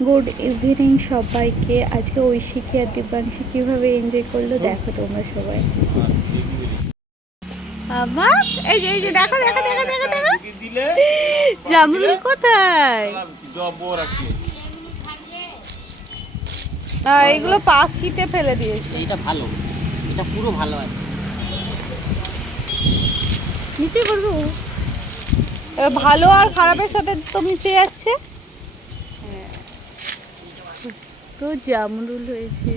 Good evening সবাইকে। আজকে ঐশিকী আর দিব্যাংশী কীভাবে এনজয় করলো দেখো তোমরা সবাই। আমার এই যে দেখো দেখো দেখো দেখো দেখো জামরুল কোথায়? এগুলো পাখিতে ফেলে দিয়েছে। এটা ভালো, এটা পুরো ভালো আছে। নিচে করবো এবার ভালো আর খারাপের সাথে তো মিশে যাচ্ছে। তো জামরুল হয়েছে,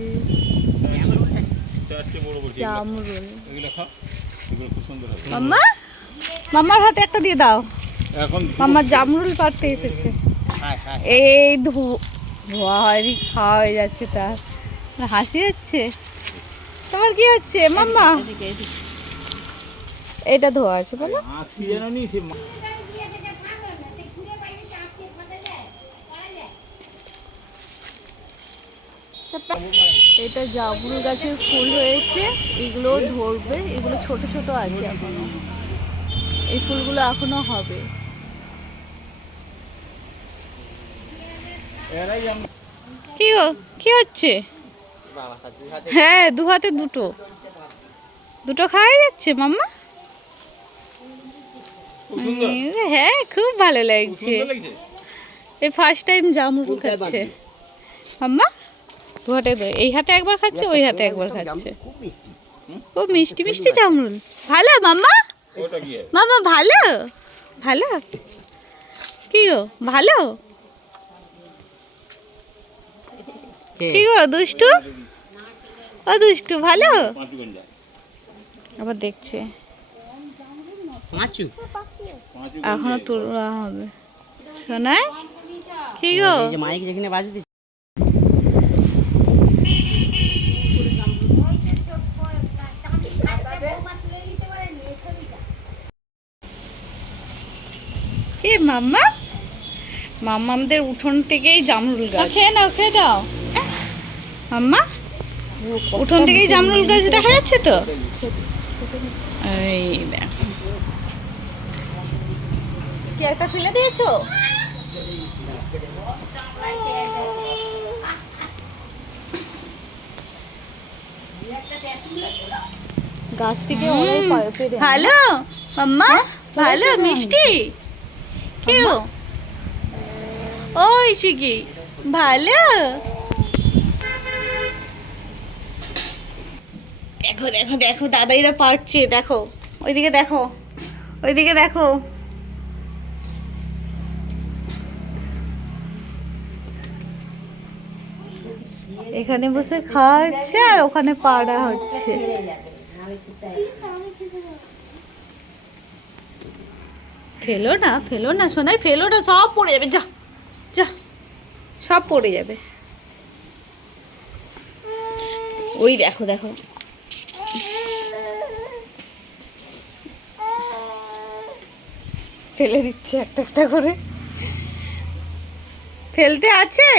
জামরুল। মাম্মা, মাম্মার হাতে একটা দিয়ে দাও। মাম্মার জামরুল পাড়তে এসেছে। এই ধোয়া হয়নি, খাওয়া হয়ে যাচ্ছে তার। হাসি হচ্ছে তোমার? কি হচ্ছে মাম্মা? এটা ধোয়া আছে বলো। এটা জামরুল গাছের ফুল হয়েছে, এগুলো ধরবে। এগুলো ছোট ছোট আছে এখনো, এই ফুলগুলো এখনো হবে। কি গো, কি হচ্ছে? হ্যাঁ, দু হাতে দুটো দুটো খাওয়া যাচ্ছে মাম্মা। হ্যাঁ, খুব ভালো লাগছে। এই ফার্স্ট টাইম জামরুল খাচ্ছে মাম্মা। দু হাতে, এই হাতে একবার খাচ্ছে, ওই হাতে একবার খাচ্ছে। খুব মিষ্টি মিষ্টি জামরুল। ভালো মাম্মা, মাম্মা ভালো ভালো। কি গো ভালো? কি গো দুষ্টু, ও দুষ্টু ভালো? আবার দেখছে, এখনো তোলা হবে। শোনায় কি গো? মাইক যেখানে বাজে কি মাম্মা? মাম্মাদের উঠোন থেকেই জামরুল গাছ। খেয়ে নাও, খেয়ে দাও মাম্মা। উঠোন থেকেই জামরুল গাছ দেখা যাচ্ছে তো। এই দেখো, কি একটা ফেলে দিয়েছো? গাছ থেকে ভালো মাম্মা, ভালো মিষ্টি। কেউ ওই শিখি ভালো। দেখো দেখো দেখো দাদাইরা পারছে, দেখো ওইদিকে দেখো, ওইদিকে দেখো। এখানে বসে খাওয়া হচ্ছে আর ওখানে পাড়া হচ্ছে। ফেলো না, ফেলো না সোনাই, ফেলো না, সব পড়ে যাবে। যা যা, সব পড়ে যাবে। ওই দেখো দেখো, ফেলে দিচ্ছে একটা একটা করে। ফেলতে আছে।